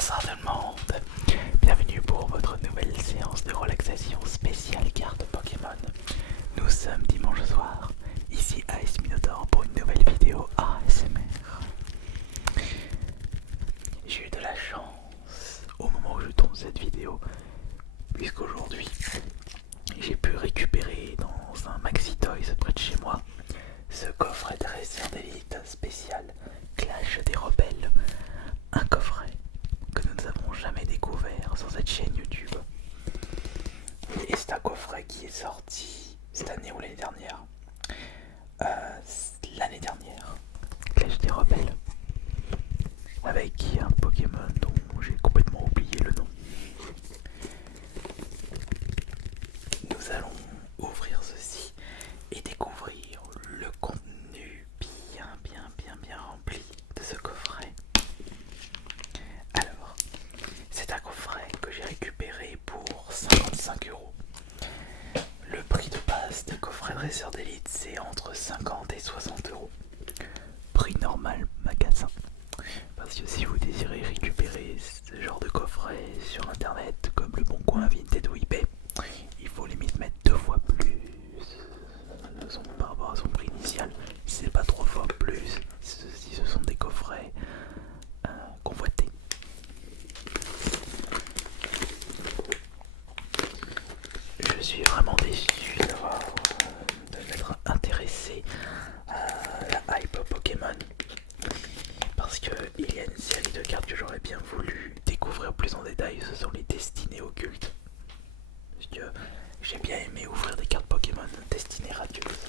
Bonsoir tout le monde, bienvenue pour votre nouvelle séance de relaxation spéciale carte Pokémon. Nous sommes dimanche soir, ici AS Minotaur pour une nouvelle vidéo ASMR. J'ai eu de la chance au moment où je tourne cette vidéo, puisqu'aujourd'hui j'ai pu récupérer dans un Maxi Toys près de chez moi ce coffret dresseur d'élite spécial Clash des Rebelles. Un coffret que nous n'avons jamais découvert sur cette chaîne YouTube. Et c'est un coffret qui est sorti cette année ou l'année dernière. L'année dernière. Clash des Rebelles. Avec un Pokémon dont j'ai complètement oublié le nom. Nous allons ouvrir ceci et découvrir le contenu bien rempli de ce coffret. Alors, c'est un coffret que j'ai récupéré pour 55 €. Le prix de base des coffrets dresseurs d'élite, c'est entre 50 et 60 €. Prix normal magasin. Parce que si vous désirez récupérer ce genre de coffret sur internet, comme le Boncoin, Vinted ou eBay, il faut limite mettre 2 fois plus par rapport à son prix initial. Si c'est pas 3 fois plus, si ce sont des coffrets convoités. Je suis vraiment déçu de m'être intéressé à la hype Pokémon, parce qu'il y a une série de cartes que j'aurais bien voulu découvrir plus en détail. Ce sont les destinées occultes, parce que j'ai bien aimé ouvrir des cartes Pokémon destinées radieuses,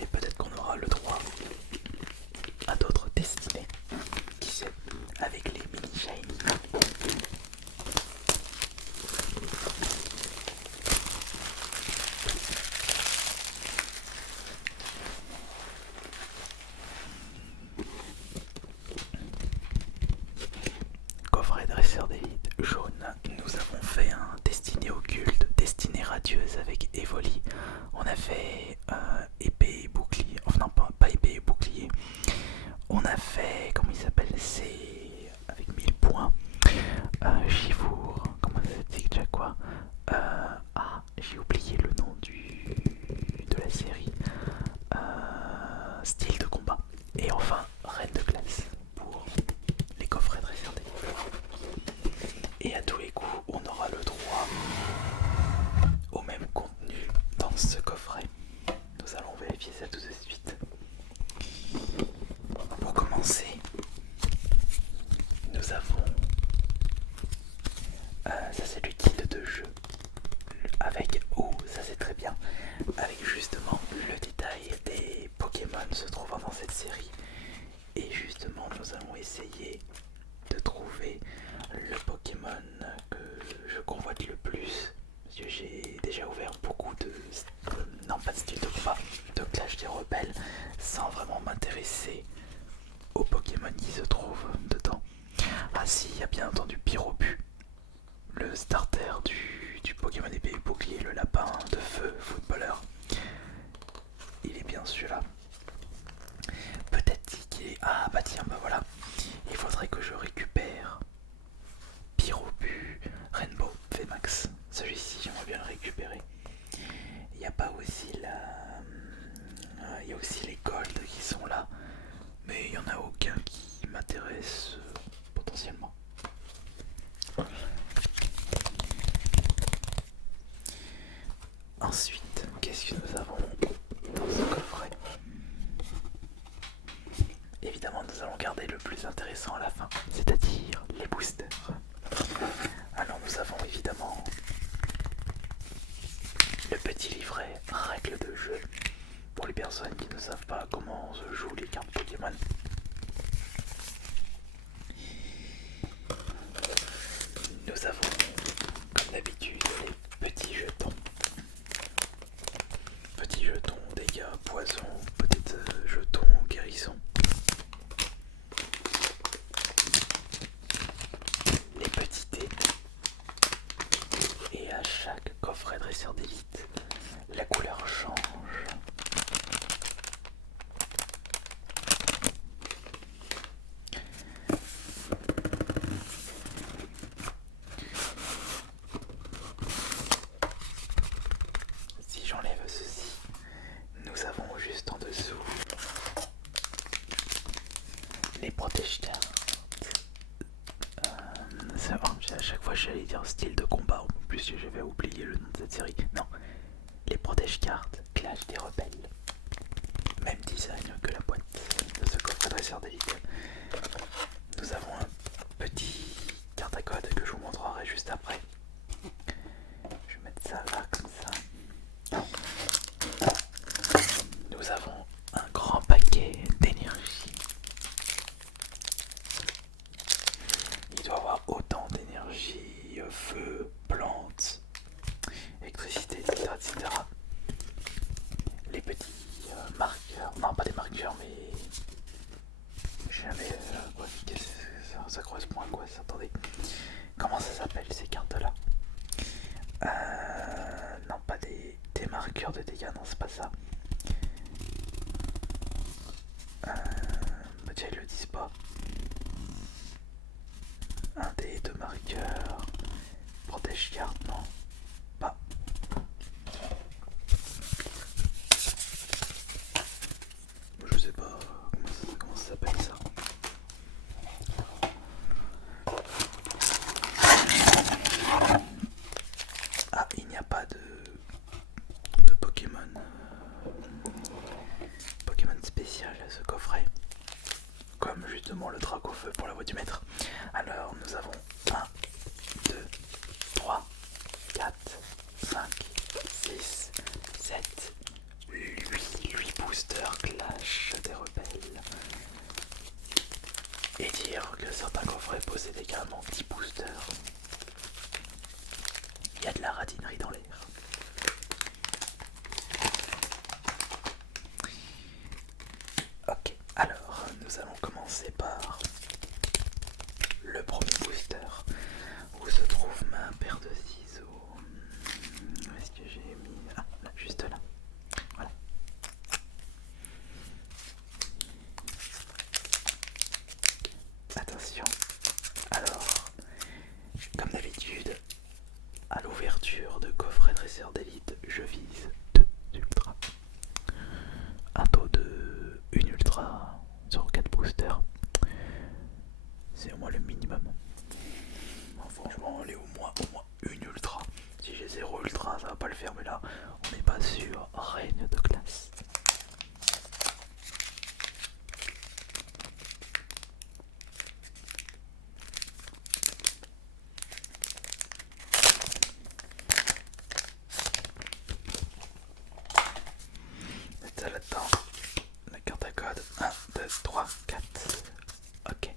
et peut-être qu'on aura le droit à d'autres destinées, qui sait, avec les mini shiny. Coffret dresseur d'élite jaune. Nous avons fait un destiné occulte, destiné radieuse avec Evoli. On a fait épée et bouclier. Enfin non, pas épée et bouclier. On a fait, comment il s'appelle, c'est avec 1000 points. Chivour, comment ça dit déjà quoi. J'ai oublié le nom de la série. Style de combat. Et enfin, reine de glace pour les coffrets dresseurs d'élite. Et à tous les coups, on aura le droit au même contenu dans ce coffret. Nous allons vérifier ça tout de suite. Pour commencer, nous avons ça, c'est le guide de jeu avec, ça c'est très bien, avec justement le détail des Pokémon se trouvant dans cette série. Et justement, nous allons essayer de trouver le Pokémon que je convoite le plus, parce que j'ai déjà ouvert beaucoup de, non pas de style de combat, de Clash des Rebelles, sans vraiment m'intéresser aux Pokémon qui se trouvent dedans. Ah si, il y a bien entendu Pyrobu, le starter du Pokémon épée et bouclier, le lapin de feu footballeur. Il est bien celui-là. Peut-être qu'il est... Ah bah tiens, bah voilà. Il faudrait que je récupère Pyrobu, Rainbow, VMAX. Celui-ci, j'aimerais bien le récupérer. Il n'y a pas aussi il y a aussi les Gold qui sont là, mais il n'y en a aucun qui m'intéresse potentiellement. Ensuite, qu'est-ce que nous avons dans ce coffret? Évidemment, nous allons garder le plus intéressant à la fin, c'est-à-dire les boosters. Alors nous avons évidemment le petit livret règles de jeu pour les personnes qui ne savent pas comment se jouent les cartes Pokémon. Nous avons, comme d'habitude, les petits jetons. Petits jetons dégâts, poison, peut-être jetons guérison. Les petits dés. Et à chaque coffret dresseur d'élite, la couleur change. j'allais dire style de combat, en plus j'avais oublié le nom de cette série. Non, les protège-cartes Clash des Rebelles. Même design que la boîte de ce coffret dresseur d'élite. Nous avons un petit carte à code que je vous montrerai juste après. Je vais mettre ça là comme ça. Nous avons un grand paquet d'énergie. Il doit avoir autant d'énergie, feu, plantes, électricité, etc. etc. Les petits marqueurs, non pas des marqueurs mais j'ai jamais ça correspond à quoi ça, attendez, comment ça s'appelle ces cartes là, non pas des marqueurs de dégâts, non c'est pas ça, bah tiens ils le disent pas, un des deux marqueurs, protège carte, non pas. Je sais pas comment ça s'appelle ça. Ah, il n'y a pas de Pokémon spécial à ce coffret. Comme justement le Dracofeu pour la voix du maître. Alors nous avons 1, 2, 3, 4, 5, 6, 7, 8 boosters Clash des Rebelles. Et dire que certains coffrets possèdent également 10 boosters. Il y a de la radinerie dans l'air. Ok, alors nous allons commencer par le premier booster. Où se trouve ma paire de ciseaux? Où est-ce que j'ai mis? Ah, là, juste là. Voilà. Attention. Alors, comme d'habitude, à l'ouverture de coffret dresseur d'élite, je vise 2 ultras. Un taux de 1 ultra sur 4 boosters. C'est au moins le minimum. Bon, franchement, aller au moins 1 ultra. Si j'ai 0 ultra, ça va pas le faire, mais là, on n'est pas sur règne de classe. Mettre ça là-dedans. La carte à code 1, 2, 3, 4. Ok.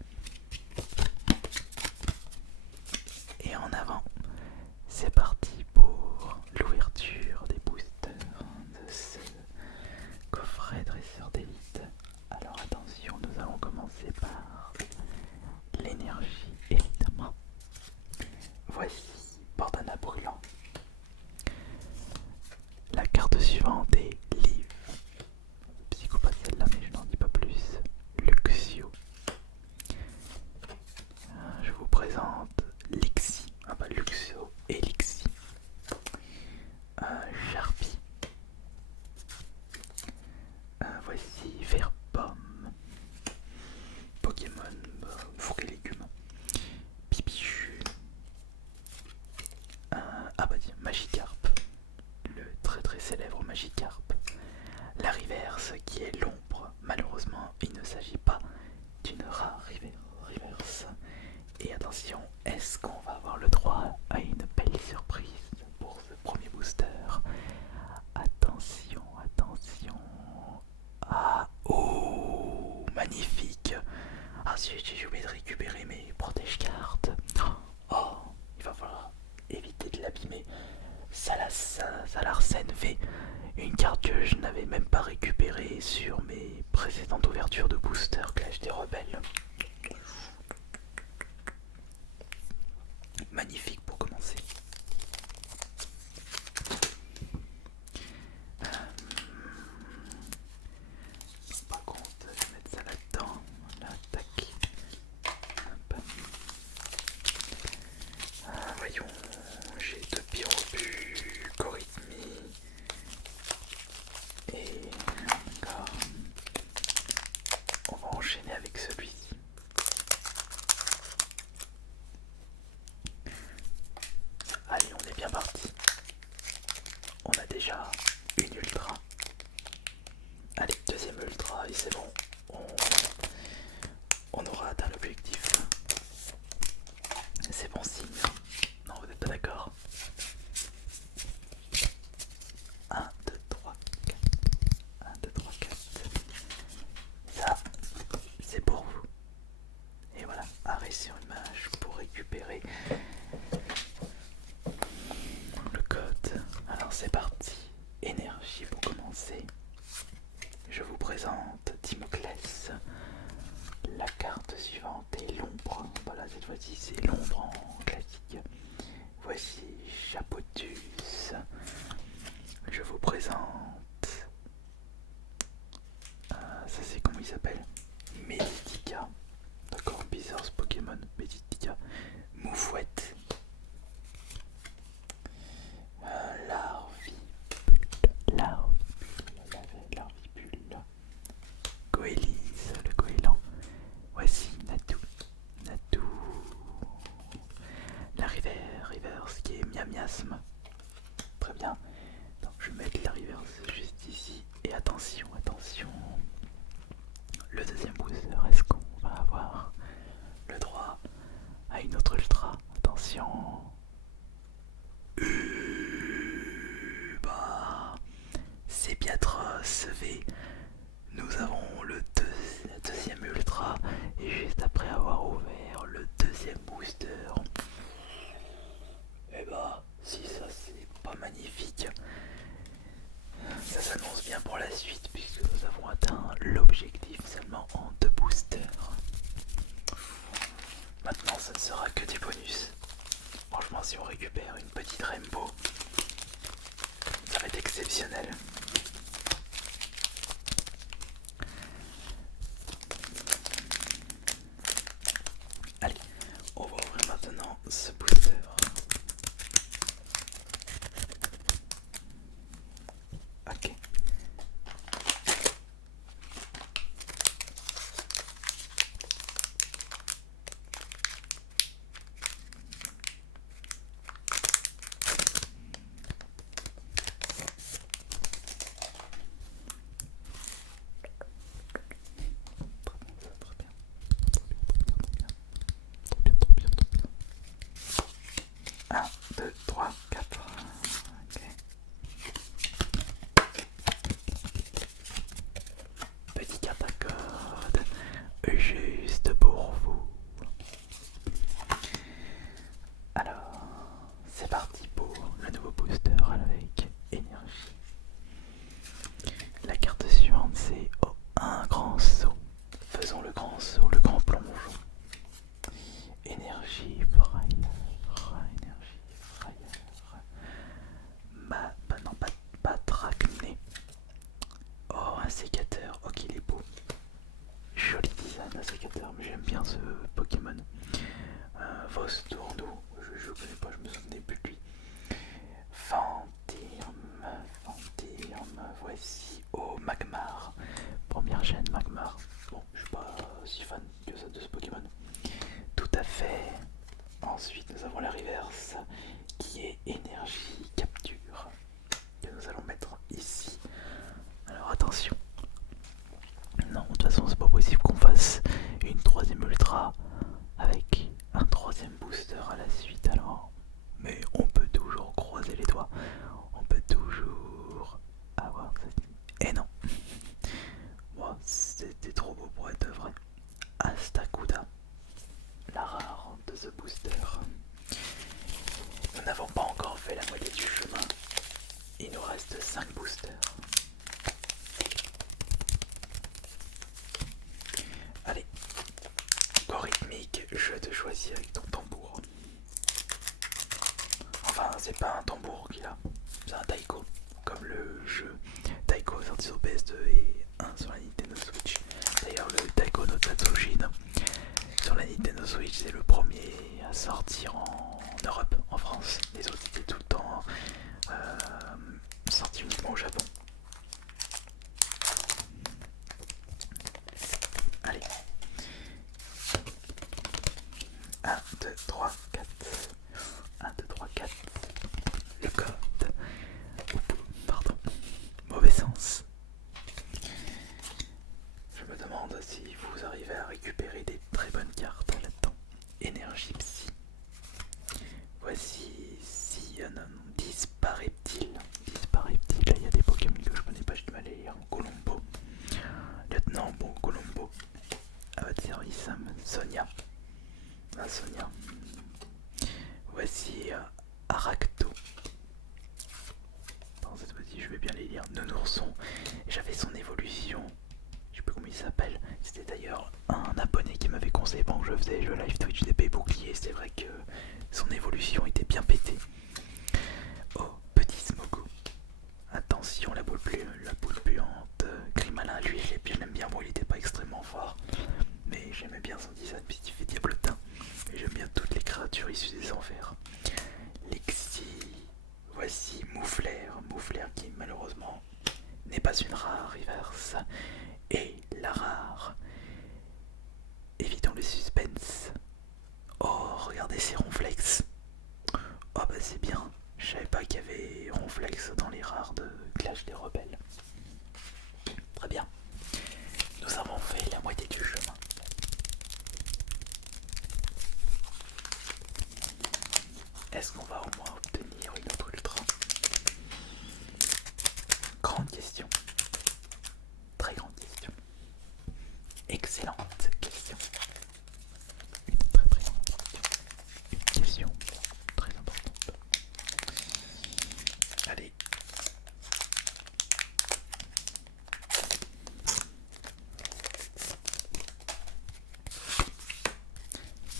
Et en avant, c'est parti pour l'ouverture des boosters de ce coffret dresseur d'élite. Alors attention, nous allons commencer par l'énergie, évidemment. Voici Bordana brûlant. La carte suivante est Liv. Psychopathe celle-là, mais je n'en dis pas plus. Luxio. Je vous présente Lixie. Ah bah Luxio et Lixie. Sharpie. Voici Verpomme. Pokémon, fourré et légumes. Pipichu. Ah bah tiens, Magikarp. Le très très célèbre Magikarp. La Reverse qui est l'ombre. Malheureusement, il ne s'agit pas d'une rare Reverse. Et attention, est-ce qu'on va avoir le droit à une belle surprise pour ce premier booster? Attention, attention. Ah, oh, magnifique. Ah, si j'ai oublié de récupérer mes protège-cartes. Oh, il va falloir éviter de l'abîmer. Salarsen fait une carte que je n'avais même pas récupérée sur mes précédentes ouvertures de booster Clash des Rebelles. Magnifique pour commencer. Par contre, je vais mettre ça là-dedans. Là, tac. Voyons, j'ai 2 Pyrobu, Chorythmie et encore. On va enchaîner avec celui-ci. sur image pour récupérer le code. Alors c'est parti. Énergie pour commencer. Je vous présente Dimoclès. La carte suivante est l'ombre. Voilà, cette fois-ci c'est l'ombre en classique. Voici Chapotus. Je vous présente. Ça c'est comment il s'appelle? Meditica. D'accord, bizarre ce Pokémon. Meditica. Moufouette. Larvipule. Goélise, le goéland. Voici Natou. La reverse qui est miasme. Très bien. Donc je vais mettre la reverse juste ici. Et attention. Le deuxième booster, est-ce qu'on va avoir le droit à une autre ultra? Attention. C'est Piatros V. Nous avons la deuxième ultra. Et juste après avoir ouvert le deuxième booster, et si ça c'est pas magnifique, ça s'annonce bien pour la suite puisque nous avons atteint l'objectif seulement en 2 boosters. Maintenant ça ne sera que des bonus. Franchement si on récupère une petite Rainbow, ça va être exceptionnel. Allez, on va ouvrir maintenant ce booster. Ok. Très bien. 1, 2, 3, 4. Ok. Petit carte à corde, juste pour vous. Alors, c'est parti pour le nouveau booster avec énergie. La carte suivante c'est un grand saut. Faisons le grand saut, le grand plongeon. Énergie frayeur. Non, pas dracné. Oh, un sécateur. Ok, il est beau. Joli design, un sécateur, mais j'aime bien ce Pokémon. Vostournou, je connais pas, je me souvenais plus de lui. Fantirme, voici au Magmar. Première chaîne Magmar. Bon, je suis pas si fan que ça de ce Pokémon. Tout à fait. Ensuite, nous avons la reverse qui est énergie capture. Que nous allons mettre ici. Alors attention. Non, de toute façon, c'est pas possible qu'on fasse une troisième ultra avec un troisième booster à la suite. Alors, mais on peut toujours croiser les doigts. On peut toujours avoir cette... Et non. Moi, c'était trop beau pour être vrai. Astakuda, la rare de ce booster. Nous n'avons pas encore fait la moitié du chemin. Il nous reste 5 boosters. Allez, au rythmique, je te choisis avec ton tambour. Enfin, c'est pas un tambour qu'il a, c'est un taiko, comme le jeu Taiko sorti sur PS2 et 1 sur la Nintendo Switch. D'ailleurs, le Taiko no Tatsujin sur la Nintendo Switch, c'est le premier à sortir en Europe, en France. Les autres étaient tout le temps sortis uniquement au Japon. Allez. 1, 2, 3, 4. 1, 2, 3, 4. Le code. Pardon. Mauvais sens. Je me demande si vous arrivez à récupérer des très bonnes cartes là-dedans. Énergie psy. Voici Dispareptile. Là, il y a des Pokémon que je connais pas, j'ai du mal à lire. Colombo. Lieutenant Bon Colombo. À votre service, Sonia. Ah, Sonia. Voici Aracto. Dans cette fois-ci, je vais bien les lire. Nounourson. J'avais son évolution. Je sais plus comment il s'appelle. C'était d'ailleurs un abonné qui m'avait conseillé pendant que je faisais le live Twitch des boucliers. C'est vrai que son évolution était bien pétée. Oh, petit Smogo. Attention, la boule puante. Grimalin, lui, je l'aime bien. Bon, il était pas extrêmement fort. Mais j'aimais bien son design puisqu'il fait diablotin. Et j'aime bien toutes les créatures issues des enfers. Lexi. Voici Mouflair. Mouflair qui malheureusement n'est pas une rare reverse. Et la rare. Évitons le suspense. Oh, regardez ces ronflex. Oh bah c'est bien. Je savais pas qu'il y avait ronflex dans les rares de Clash des Rebelles. Très bien. Nous avons fait la moitié du chemin. Est-ce qu'on va au moins obtenir une autre ultra? Grande question. Très grande question. Excellente question. Une très très grande question. Une question très importante. Allez.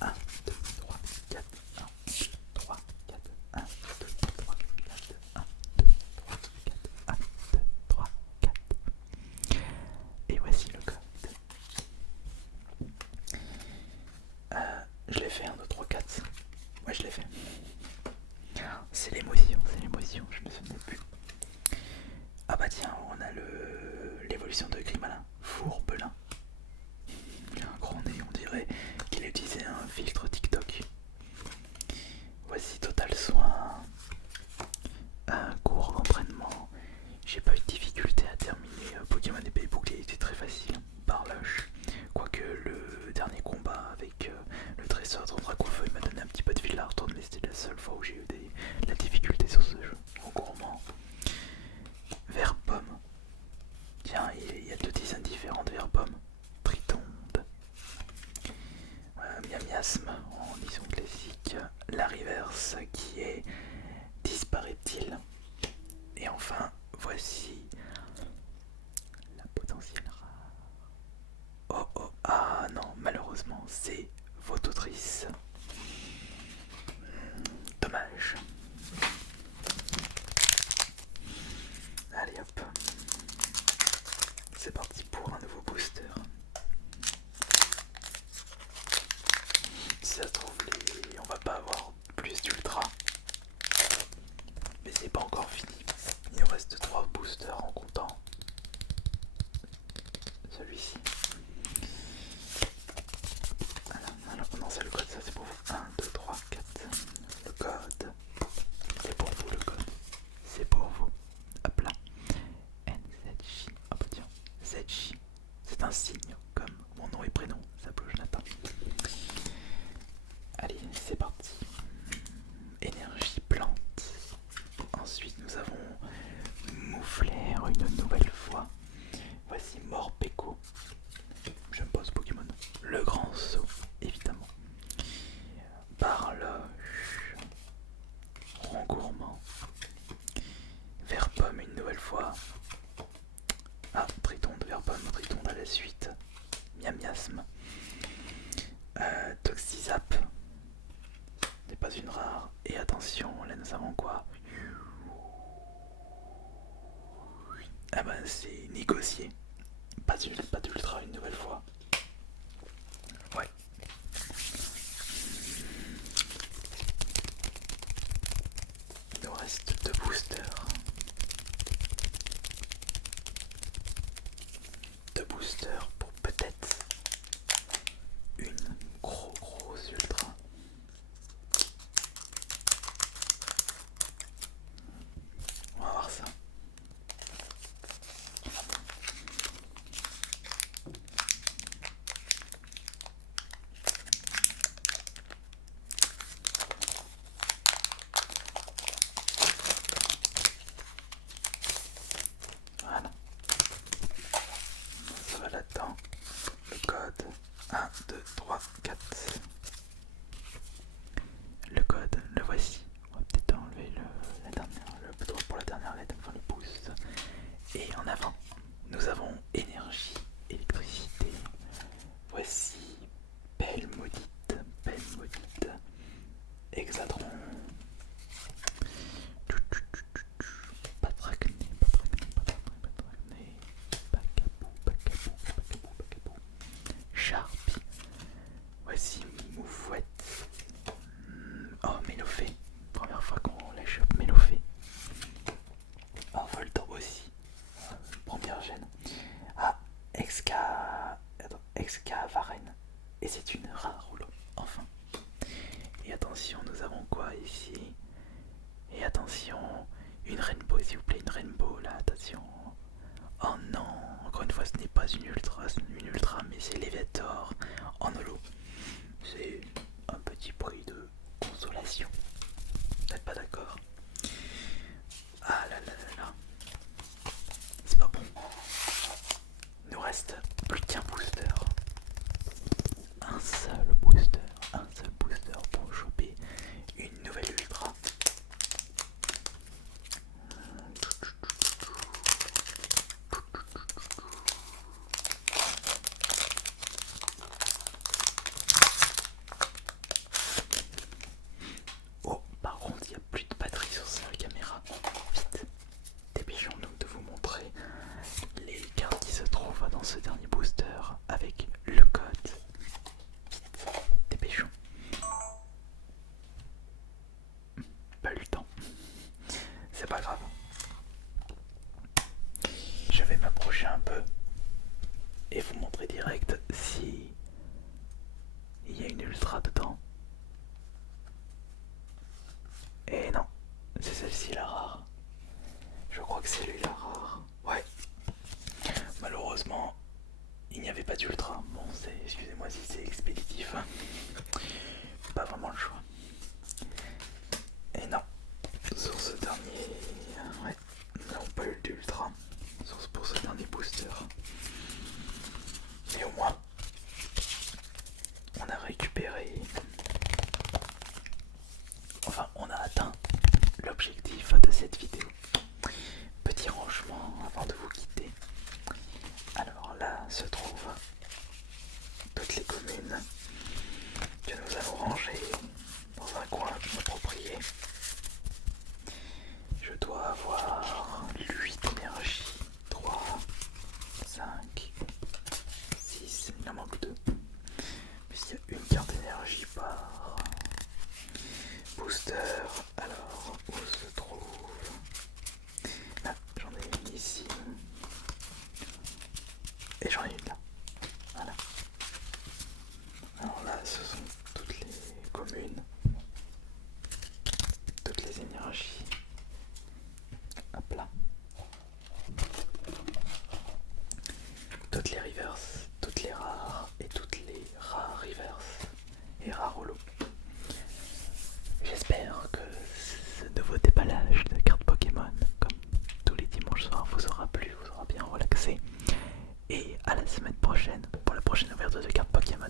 1, 2, 3, 4, 1, 2, 3, 4, 1, 2, 3, 4, 1, 2, 3, 4, 1, 2, 3, 4. Et voici le code. Je l'ai fait, 1, 2, 3, 4. Ouais, je l'ai fait. C'est l'émotion, je me souviens plus. Ah bah tiens, on a l'évolution de Grimalin, Fourbelin. Il a un grand nez, on dirait qu'il a utilisé un filtre TikTok. Voici Total Soin. Un cours d'entraînement. J'ai pas eu de difficulté à terminer Pokémon épée et bouclier, il était très facile. Par lâche. Quoique le dernier combat avec le trésor de Dracofeu m'a donné un petit peu de fil à retordre, mais c'était la seule fois où j'ai eu de la difficulté sur ce jeu. En gourmand. Vert pomme. Tiens, il y a deux designs différents de vert pomme. Tritonde. Miasme en édition classique. La reverse qui est disparaît-il. Et enfin, voici la potentielle rare. Oh oh, ah non, malheureusement, c'est votre autrice. Dommage. Allez hop. C'est parti pour un nouveau booster. Si ça se trouve, on va pas avoir plus d'ultra. Mais c'est pas encore fini. Il nous reste 3 boosters en comptant celui-ci. Alors, non, c'est le code, ça c'est pour vous. 1, 2, 3, 4. Le code. C'est pour vous le code. C'est pour vous. Hop là. NZJ. Ah bah tiens. ZJ. C'est un signe comme mon nom et prénom. Ça s'appelle Jonathan. Allez, c'est parti. Énergie plante. Ensuite, nous avons Mouflair une nouvelle fois. Voici Morpeko. J'aime pas ce Pokémon. Le grand saut, évidemment. Barloche. Rongourmand. Vert pomme une nouvelle fois. Ah, Tritonde, vert pomme, Tritonde à la suite. Miasme. Toxizap. N'est pas une rare. Et attention, là nous avons quoi? Ah bah c'est négocié. Pas d'ultra une nouvelle fois. Ouais. Il nous reste 2 boosters. 2 boosters pour peut-être une grosse ultra. On va voir ça. Voilà. Ça va là-dedans. Exatron. Patracné, Patracné, Patracné, Pacabou. Sharpie. Voici Moufouette. Oh, Mélofée. Première fois qu'on la chope, Mélofée. Oh, Voltorb aussi. Première gêne. Ah, Excavaren. Et c'est une rare rouleau. Enfin. Et attention, nous avons quoi ici? Et attention, une rainbow, s'il vous plaît, une rainbow là, attention. Oh non, encore une fois, ce n'est pas une ultra, mais c'est Léviator en holo. C'est un petit prix de consolation. Vous n'êtes pas d'accord? Ah là là là là. C'est pas bon. Il nous reste plus qu'un booster. Un seul booster pour choper une nouvelle ultra. Oh, par contre, il n'y a plus de batterie sur cette caméra. Vite, dépêchons-nous de vous montrer les cartes qui se trouvent dans ce dernier booster avec le code. Vite, dépêchons. Pas eu le temps. C'est pas grave. Je vais m'approcher un peu et vous montrer direct si il y a une ultra dedans. Et non, c'est celle-ci la rare. Je crois que c'est lui la rare. Ouais. Malheureusement, il n'y avait pas d'ultra. Bon, excusez-moi si c'est expéditif. Pas vraiment le choix. Et non, sur ce dernier, ouais, nous n'avons pas eu d'ultra pour ce dernier booster. Mais au moins, on a récupéré. Enfin, on a atteint l'objectif de cette vidéo. Petit rangement avant de vous quitter. Alors là se trouvent toutes les communes que nous allons ranger dans un coin approprié. Je dois avoir 8 énergies. 3, 5, 6, il en manque 2. Puisqu'il y a une carte d'énergie par booster. Alors, où se trouve? Là, j'en ai une ici. Et j'en ai une là. Voilà. Alors là, ce sont toutes les communes. Toutes les énergies. Hop là. Toutes les reverse, toutes les rares et toutes les rares reverse et rares holo. J'espère que ce nouveau déballage de cartes Pokémon, comme tous les dimanches soirs, vous aura plu, vous aura bien relaxé. Et à la semaine prochaine pour la prochaine ouverture de cartes Pokémon.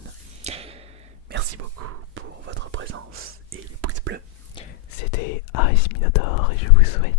Merci beaucoup pour votre présence et les pouces bleus. C'était Aris Minotaur et je vous souhaite